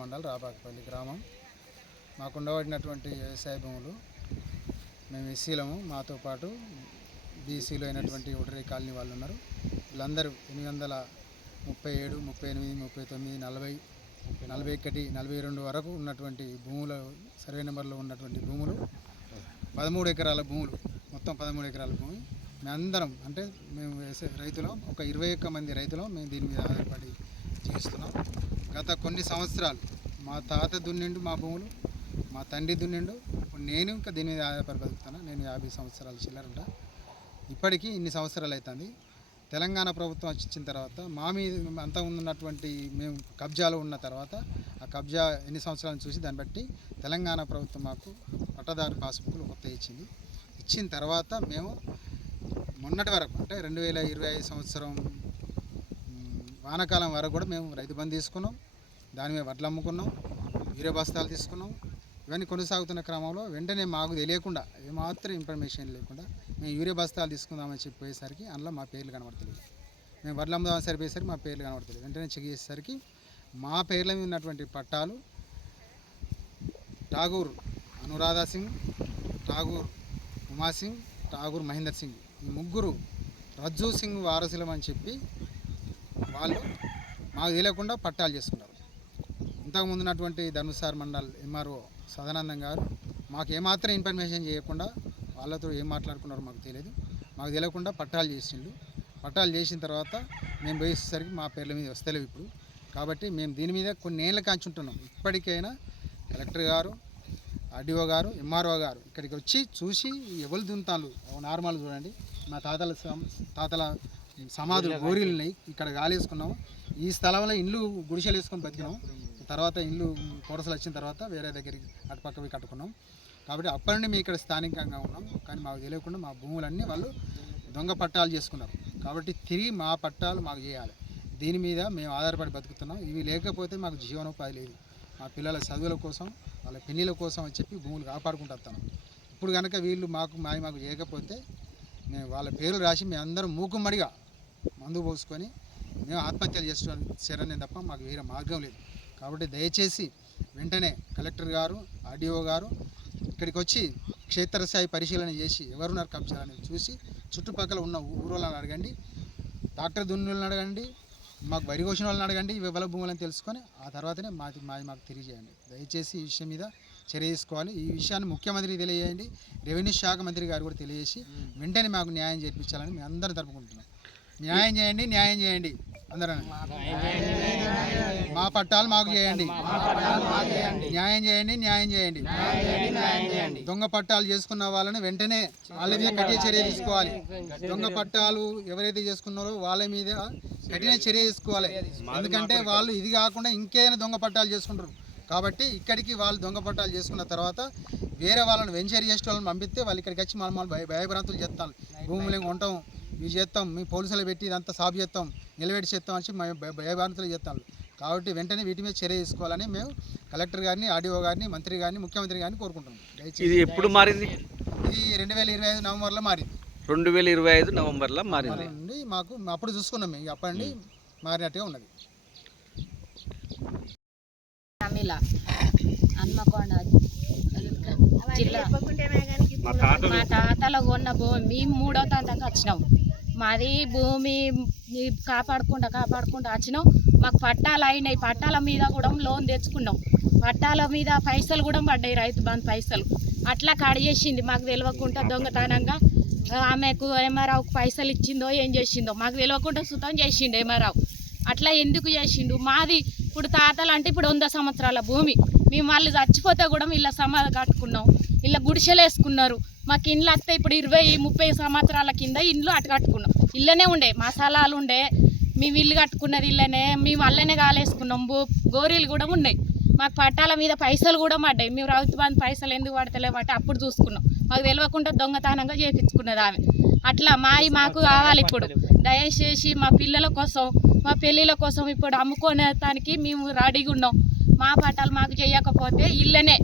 మండల్ రాపాకపల్లి గ్రామం. మాకు ఉండబడినటువంటి వ్యవసాయ భూములు మేము ఎస్సీలము, మాతో పాటు బీసీలు అయినటువంటి ఒడరీ కాలనీ వాళ్ళు ఉన్నారు. వీళ్ళందరూ 837, 38, 39, 40, 41, 42 వరకు ఉన్నటువంటి భూముల సర్వే నెంబర్లో ఉన్నటువంటి భూములు 13 ఎకరాల భూములు, మొత్తం 13 ఎకరాల భూమి. మేమందరం అంటే మేము రైతులం, ఒక 21 మంది రైతులం. మేము దీని మీద ఆధారపడి జీవిస్తున్నాం. గత కొన్ని సంవత్సరాలు మా తాత దున్నిండు మా భూములు, మా తండ్రి దున్నిండు. ఇప్పుడు నేను ఇంకా దీని మీద ఆధారపడి బతుకుతాను. నేను 50 సంవత్సరాలు చిల్లరంట. ఇప్పటికీ ఇన్ని సంవత్సరాలు అవుతుంది. తెలంగాణ ప్రభుత్వం వచ్చిన తర్వాత మా మీద అంతా ఉన్నటువంటి మేము కబ్జాలో ఉన్న తర్వాత ఆ కబ్జా ఎన్ని సంవత్సరాలను చూసి దాన్ని బట్టి తెలంగాణ ప్రభుత్వం మాకు పట్టదారు పాస్బుక్లు కొత్త ఇచ్చిన తర్వాత మేము మొన్నటి వరకు అంటే 2025 సంవత్సరం వానాకాలం వరకు కూడా మేము రైతు బంధు తీసుకున్నాం. దాని మీద వడ్లు అమ్ముకున్నాం, యూరియా బస్తాలు తీసుకున్నాం. ఇవన్నీ కొనసాగుతున్న క్రమంలో వెంటనే మాకు తెలియకుండా ఏమాత్రం ఇన్ఫర్మేషన్ లేకుండా మేము యూరియా బస్తాలు తీసుకుందామని చెప్పేసరికి అందులో మా పేర్లు కనబడతలేదు. మేము వడ్లు అమ్ముదామని సరిపోయేసరికి మా పేర్లు కనబడతలేదు. వెంటనే చెక్ చేసేసరికి మా పేర్ల మీద ఉన్నటువంటి పట్టాలు ఠాగూర్ అనురాధా సింగ్, ఠాగూర్ ఉమా సింగ్, ఠాగూర్ మహేందర్ సింగ్, ఈ ముగ్గురు రజ్జూ సింగ్ వారసులం అని చెప్పి వాళ్ళు మాకు తెలియకుండా పట్టాలు చేసుకున్నారు. ఇంతకుముందు ఉన్నటువంటి ధర్మసార్ మండల్ ఎంఆర్ఓ సదానందం గారు మాకు ఏమాత్రం ఇన్ఫర్మేషన్ చేయకుండా వాళ్ళతో ఏం మాట్లాడుకున్నారో మాకు తెలియదు. మాకు తెలియకుండా పట్టాలు చేసిండు. పట్టాలు చేసిన తర్వాత మేము పోయేసరికి మా పేర్ల మీద వస్తలేవు ఇప్పుడు. కాబట్టి మేము దీని మీద కొన్ని ఏళ్ళ కాంచుంటున్నాం. ఇప్పటికైనా కలెక్టర్ గారు, ఆర్డీఓ గారు, ఎంఆర్ఓ గారు ఇక్కడికి వచ్చి చూసి ఎవరు దున్నుతాను నార్మల్ చూడండి. మా తాతల సమాధులు గోరీలు ఉన్నాయి. ఇక్కడ గాలేసుకున్నాము. ఈ స్థలంలో ఇల్లు గుడిసెలు వేసుకొని బతికినాం. తర్వాత ఇల్లు కోరసలు వచ్చిన తర్వాత వేరే దగ్గరికి అటుపక్కవి కట్టుకున్నాం. కాబట్టి అప్పటి నుండి మేము ఇక్కడ స్థానికంగా ఉన్నాం. కానీ మాకు తెలియకుండా మా భూములన్నీ వాళ్ళు దొంగ పట్టాలు చేసుకున్నారు. కాబట్టి తిరిగి మా పట్టాలు మాకు చేయాలి. దీని మీద మేము ఆధారపడి బతుకుతున్నాం. ఇవి లేకపోతే మాకు జీవనోపాధి లేదు. మా పిల్లల చదువుల కోసం, వాళ్ళ పెళ్ళిళ్ళ కోసం అని చెప్పి భూములు కాపాడుకుంటూ వస్తాం. ఇప్పుడు కనుక వీళ్ళు మాకు చేయకపోతే మేము వాళ్ళ పేర్లు రాసి మేము అందరం మూకుమ్మడిగా మందు పోసుకొని మేము ఆత్మహత్యలు చేస్తారనే తప్ప మాకు వేరే మార్గం లేదు. కాబట్టి దయచేసి వెంటనే కలెక్టర్ గారు, ఆర్డీఓ గారు ఇక్కడికి వచ్చి క్షేత్రస్థాయి పరిశీలన చేసి ఎవరున్నారు కబ్జాలని చూసి చుట్టుపక్కల ఉన్న ఊరోళ్ళని అడగండి, డాక్టర్ దున్నులను అడగండి, మాకు వరి కోసిన వాళ్ళని అడగండి, వివల భూములను తెలుసుకొని ఆ తర్వాతనే మాకు తెలియజేయండి. దయచేసి ఈ విషయం మీద చర్య తీసుకోవాలి. ఈ విషయాన్ని ముఖ్యమంత్రికి తెలియజేయండి, రెవెన్యూ శాఖ మంత్రి గారు కూడా తెలియజేసి వెంటనే మాకు న్యాయం చేయించాలని మేము అందరం జరుపుకుంటున్నాం. న్యాయం చేయండి అందరం. మా పట్టాలు మాకు చేయండి. న్యాయం చేయండి. దొంగ పట్టాలు చేసుకున్న వాళ్ళని వెంటనే వాళ్ళ మీద కఠిన చర్య తీసుకోవాలి. దొంగ పట్టాలు ఎవరైతే చేసుకున్నారో వాళ్ళ మీద కఠిన చర్య తీసుకోవాలి. ఎందుకంటే వాళ్ళు ఇది కాకుండా ఇంకేదైనా దొంగ పట్టాలు చేసుకుంటారు. కాబట్టి ఇక్కడికి వాళ్ళు దొంగ పట్టాలు చేసుకున్న తర్వాత వేరే వాళ్ళని వెంచర్ చేసే వాళ్ళని పంపిస్తే వాళ్ళు ఇక్కడికి వచ్చి మనం భయభ్రాంతులు చేస్తాం. భూములు కొంటాం, ఇవి చేస్తాం, మీ పోలీసులు పెట్టి ఇదంతా సాగు చేస్తాం, నిలబెట్టి చేస్తాం అని మేము భయభ్రాంతులు చేస్తాం. కాబట్టి వెంటనే వీటి మీద చర్య తీసుకోవాలని మేము కలెక్టర్ గారిని, ఆర్డీఓ గారిని, మంత్రి గారిని, ముఖ్యమంత్రి గారిని కోరుకుంటున్నాం. ఇది ఎప్పుడు మారింది? ఇది 2025 నవంబర్లో మారింది. 2025 నవంబర్లో మారింది. మాకు అప్పుడు చూసుకున్నాం. మేము అప్పటి నుండి మారినట్టుగా ఉన్నది. హన్మకొండ జిల్లా. మా తాతల కొన్న భూమి మేము 3వ తాతకి వచ్చినాం. మాది భూమి కాపాడుకుంటా వచ్చినాం. మాకు పట్టాలు అయినాయి. పట్టాల మీద కూడా లోన్ తెచ్చుకున్నాం. పట్టాల మీద పైసలు కూడా పడ్డాయి, రైతు బంధు పైసలు. అట్లా కడిగేసింది మాకు తెలియకుండా దొంగతనంగా. ఆమెకు ఎంఆర్ఓకి పైసలు ఇచ్చిందో ఏం చేసిందో మాకు తెలియకుండా సుతం చేసిండు ఎంఆర్ఓ. అట్లా ఎందుకు చేసిండు? మాది ఇప్పుడు తాతలు అంటే ఇప్పుడు 100 సంవత్సరాల భూమి. మేము వాళ్ళు చచ్చిపోతే కూడా ఇలా సమాధి కట్టుకున్నాం, ఇలా గుడిసెలు వేసుకున్నారు. మాకు ఇండ్లు వస్తే ఇప్పుడు 20-30 సంవత్సరాల కింద ఇండ్లు అటు కట్టుకున్నాం. ఇళ్ళనే ఉండే మసాలాలు ఉండే, మేము ఇల్లు కట్టుకున్నది ఇళ్ళనే, మేము అల్లనే కాలేసుకున్నాం. గోరీలు కూడా ఉన్నాయి. మాకు పట్టాల మీద పైసలు కూడా పడ్డాయి. మేము రైతు బంధు పైసలు ఎందుకు పడతలేవు అంటే అప్పుడు చూసుకున్నాం. మాకు తెలియకుండా దొంగతనంగా చేయించుకున్నది ఆమె. అట్లా మాకు కావాలి ఇప్పుడు. దయచేసి మా పిల్లల కోసం, మా పెళ్ళిళ్ళ కోసం ఇప్పుడు అమ్ముకోనేదానికి మేము రెడీగా ఉన్నాం. మా పట్టాలు మాకు చేయకపోతే ఇళ్ళనే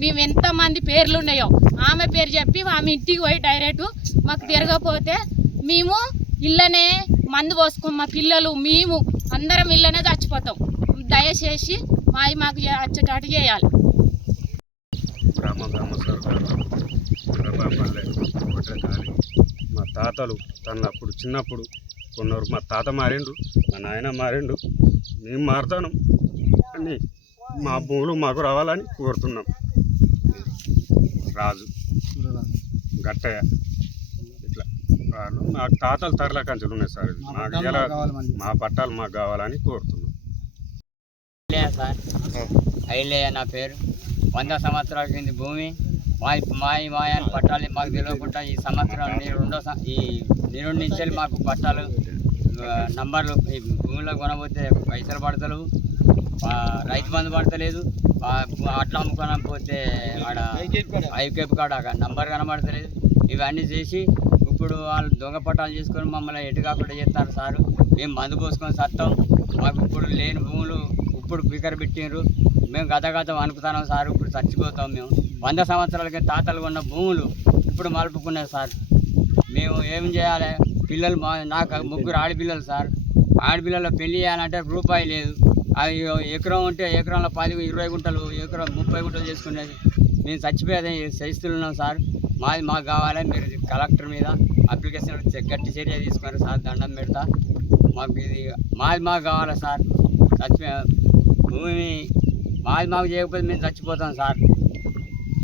మేము ఎంతమంది పేర్లు ఉన్నాయో ఆమె పేరు చెప్పి ఆమె ఇంటికి పోయి డైరెక్ట్ మాకు తిరగకపోతే మేము ఇళ్ళనే మందు పోసుకోం. మా పిల్లలు మేము అందరం ఇళ్ళనే చచ్చిపోతాం. దయచేసి మాకు వచ్చేటట్టు చేయాలి. గ్రామ సర్కారు పల్లె ఒకటే దారి. మా తాతలు అప్పుడు చిన్నప్పుడు కొన్నారు. మా తాత మారిండు, మా నాయన మారిండు, మేము మారుతాను అని మా భూములు మాకు రావాలని కోరుతున్నాం. రాజు గట్టయ్య ఇట్లా వాళ్ళు మా తాతలు తరల కంచెలు ఉన్నాయి సార్. మాకు ఎలా మా పట్టాలు మాకు కావాలని కోరుతున్నాం. సార్ ఐలయ్య నా పేరు. 100 సంవత్సరాల కింద భూమి మాయ పట్టాలు మాకు తెలియకుండా ఈ సంవత్సరం ఈ నిరుడు నుంచి మాకు పట్టాలు నంబర్లు ఈ భూమిలో కొనబోతే పైసలు పడతలేవు, రైతు బంధు పడతలేదు, అట్లా అమ్ముకొనకపోతే ఆడ ఐకేపు కాడ నంబర్ కనబడతలేదు. ఇవన్నీ చేసి ఇప్పుడు వాళ్ళు దొంగ పట్టాలు చేసుకొని మమ్మల్ని ఎటు కాకుండా చేస్తారు సారు. మేము మందు పోసుకొని సత్తాం. మాకు ఇప్పుడు లేని భూములు ఇప్పుడు స్పీకర్ పెట్టిండ్రు. మేము గత అనుకుతున్నాం సార్. ఇప్పుడు చచ్చిపోతాం మేము. 100 సంవత్సరాలకి తాతలు ఉన్న భూములు ఇప్పుడు మలుపుకున్నాయి సార్. మేము ఏం చేయాలి? పిల్లలు నాకు 3 ఆడపిల్లలు సార్. ఆడపిల్లల పెళ్లి చేయాలంటే రూపాయి లేదు. అవి ఎకరం ఉంటే ఎకరంలో 10-20 గుంటలు, ఎకరం 30 గుంటలు చేసుకునేది. మేము చచ్చిపోయేది చేస్తున్నాం సార్. మాకు కావాలి. మీరు కలెక్టర్ మీద అప్లికేషన్ గట్టి చర్య తీసుకున్నారు సార్. దండం పెడతా. మాకు ఇది మాకు కావాలి సార్. భూమి మాకు చేయకపోతే మేము చచ్చిపోతాం సార్.